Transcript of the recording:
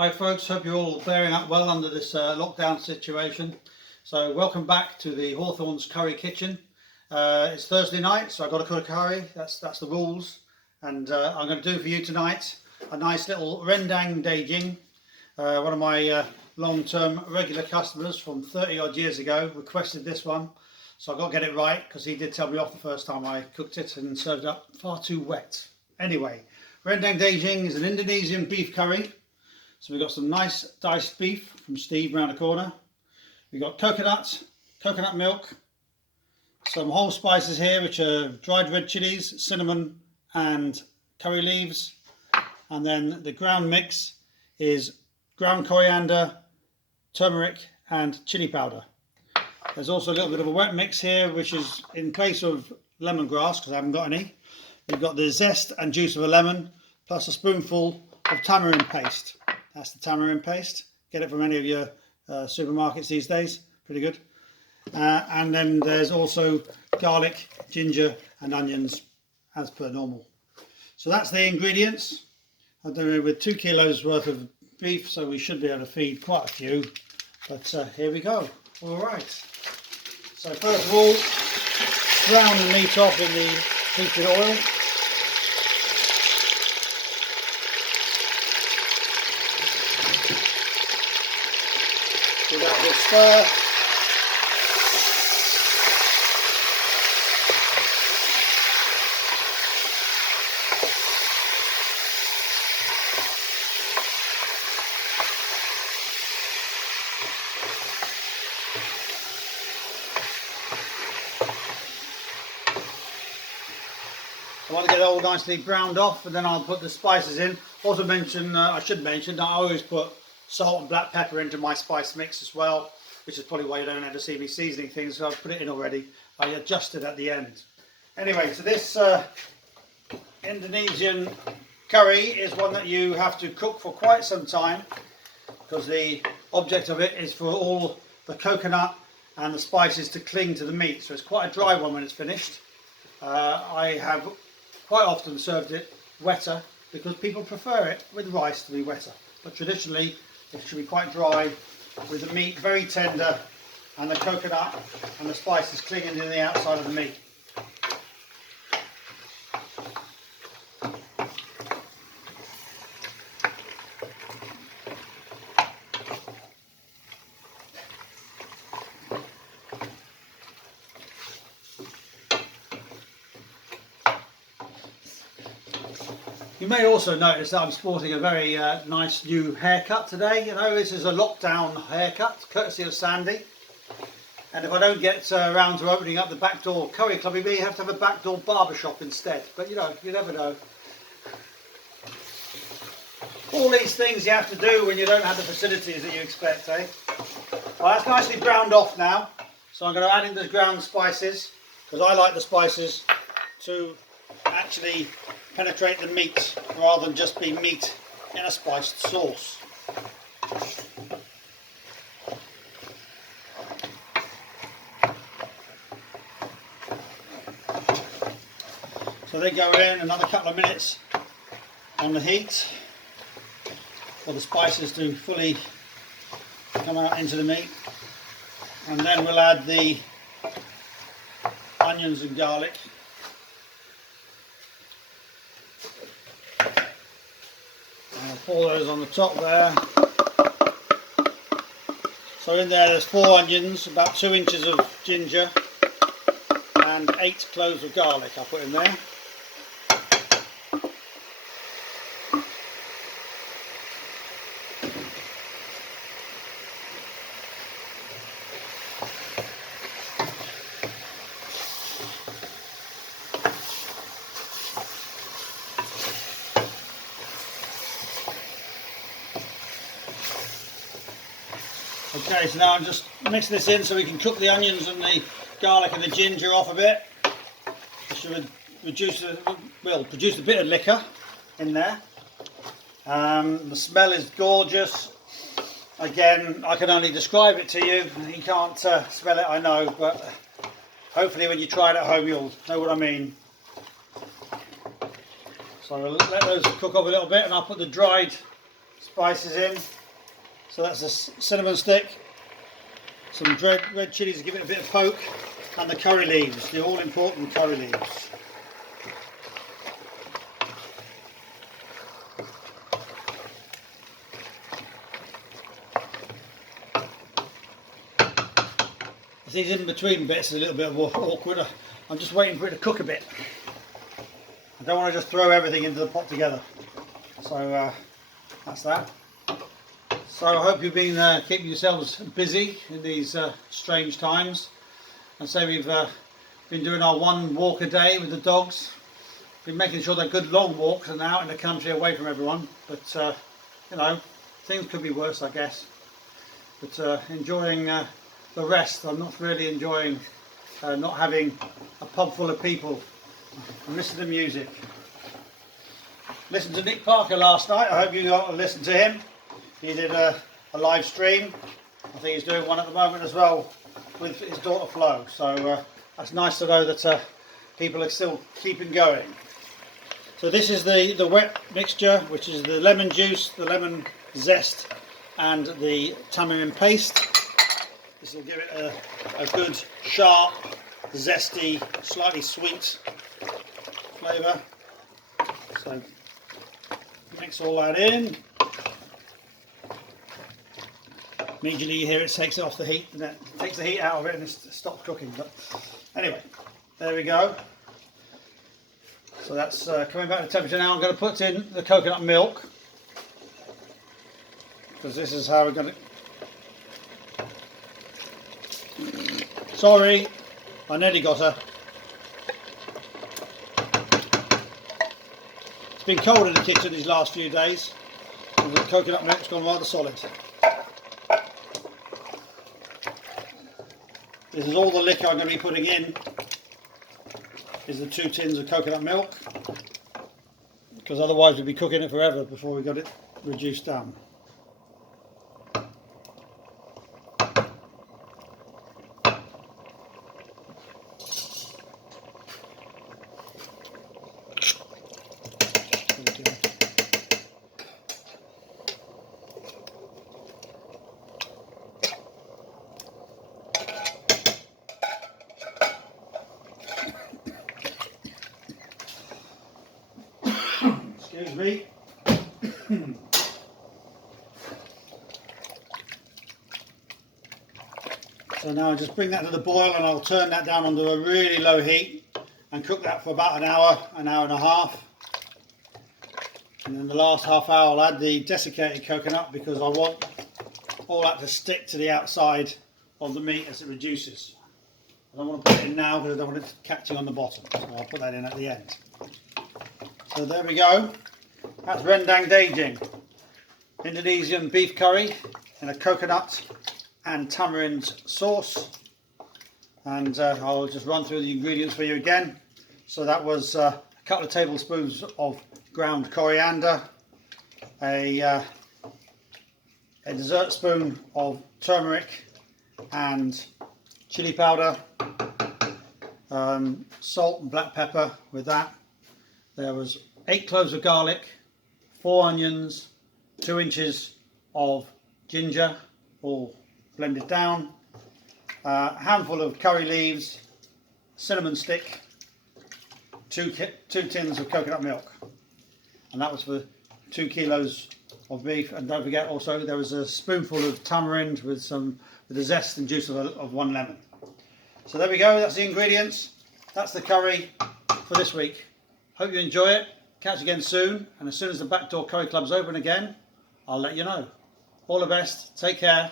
Hi folks, hope you're all bearing up well under this lockdown situation. So welcome back to the Hawthorns curry kitchen. It's Thursday night, so I've got to cook a curry. That's the rules. And I'm going to do for you tonight a nice little Rendang Daging. One of my long-term regular customers from 30 odd years ago requested this one. So I've got to get it right because he did tell me off the first time I cooked it and served it up far too wet. Anyway, Rendang Daging is an Indonesian beef curry. So we've got some nice diced beef from Steve round the corner. We've got coconut milk, some whole spices here which are dried red chilies, cinnamon and curry leaves. And then the ground mix is ground coriander, turmeric and chili powder. There's also a little bit of a wet mix here which is in place of lemongrass because I haven't got any. We've got the zest and juice of a lemon plus a spoonful of tamarind paste. That's the tamarind paste. Get it from any of your supermarkets these days. Pretty good. And then there's also garlic, ginger and onions as per normal. So that's the ingredients. I'm doing it with 2 kilos worth of beef, so we should be able to feed quite a few. But here we go. All right. So first of all, brown the meat off in the heated oil. Give that a good stir. I want to get it all nicely browned off and then I'll put the spices in. Also I should mention that I always put salt and black pepper into my spice mix as well, which is probably why you don't ever see me seasoning things, so I've put it in already. I adjust it at the end. Anyway, so this Indonesian curry is one that you have to cook for quite some time because the object of it is for all the coconut and the spices to cling to the meat, so it's quite a dry one when it's finished. I have quite often served it wetter because people prefer it with rice to be wetter, but traditionally it should be quite dry with the meat very tender and the coconut and the spices clinging to the outside of the meat. You may also notice that I'm sporting a very nice new haircut today. You know, this is a lockdown haircut, courtesy of Sandy. And if I don't get around to opening up the back door curry club, we may have to have a backdoor barbershop instead. But you know, you never know. All these things you have to do when you don't have the facilities that you expect, eh? Well, that's nicely browned off now. So I'm going to add in the ground spices, because I like the spices to actually penetrate the meat rather than just be meat in a spiced sauce. So they go in another couple of minutes on the heat for the spices to fully come out into the meat, and then we'll add the onions and garlic. I'll pour those on the top there. So in there's 4 onions, about 2 inches of ginger and 8 cloves of garlic I'll put in there. Okay, so now I'm just mixing this in so we can cook the onions and the garlic and the ginger off a bit. This should produce a bit of liquor in there. The smell is gorgeous. Again, I can only describe it to you. You can't smell it, I know, but hopefully when you try it at home you'll know what I mean. So I'll let those cook off a little bit and I'll put the dried spices in. So that's a cinnamon stick, some red chilies to give it a bit of poke, and the curry leaves, the all important curry leaves. These in between bits are a little bit awkward. I'm just waiting for it to cook a bit. I don't want to just throw everything into the pot together. So that's that. So I hope you've been keeping yourselves busy in these strange times. And so we've been doing our one walk a day with the dogs. Been making sure they're good long walks and out in the country away from everyone. But you know, things could be worse, I guess. But enjoying the rest. I'm not really enjoying not having a pub full of people and listen to music. Listened to Nick Parker last night. I hope you got to listen to him. He did a live stream. I think he's doing one at the moment as well with his daughter Flo. So that's nice to know that people are still keeping going. So this is the wet mixture, which is the lemon juice, the lemon zest and the tamarind paste. This will give it a good, sharp, zesty, slightly sweet flavour. So mix all that in. Immediately you hear it takes it off the heat, and it takes the heat out of it and it stops cooking. But anyway, there we go. So that's coming back to temperature now. I'm going to put in the coconut milk, because this is how we're going to... Sorry, I nearly got her. It's been cold in the kitchen these last few days, and the coconut milk's gone rather solid. This is all the liquor I'm going to be putting in, is the 2 tins of coconut milk, because otherwise we'd be cooking it forever before we got it reduced down. Excuse me. So now I'll just bring that to the boil, and I'll turn that down onto a really low heat and cook that for about an hour and a half. And then the last half hour I'll add the desiccated coconut, because I want all that to stick to the outside of the meat as it reduces. I don't want to put it in now because I don't want it catching on the bottom, so I'll put that in at the end. So there we go. That's Rendang Daging, Indonesian beef curry in a coconut and tamarind sauce. And I'll just run through the ingredients for you again. So that was a couple of tablespoons of ground coriander, a dessert spoon of turmeric and chili powder, salt and black pepper with that. There was 8 cloves of garlic, 4 onions, 2 inches of ginger, all blended down, a handful of curry leaves, cinnamon stick, 2 tins of coconut milk, and that was for 2 kilos of beef. And don't forget also there was a spoonful of tamarind with the zest and juice of 1 lemon. So there we go, that's the ingredients, that's the curry for this week. Hope you enjoy it. Catch you again soon, and as soon as the Backdoor Curry Club's open again, I'll let you know. All the best, take care.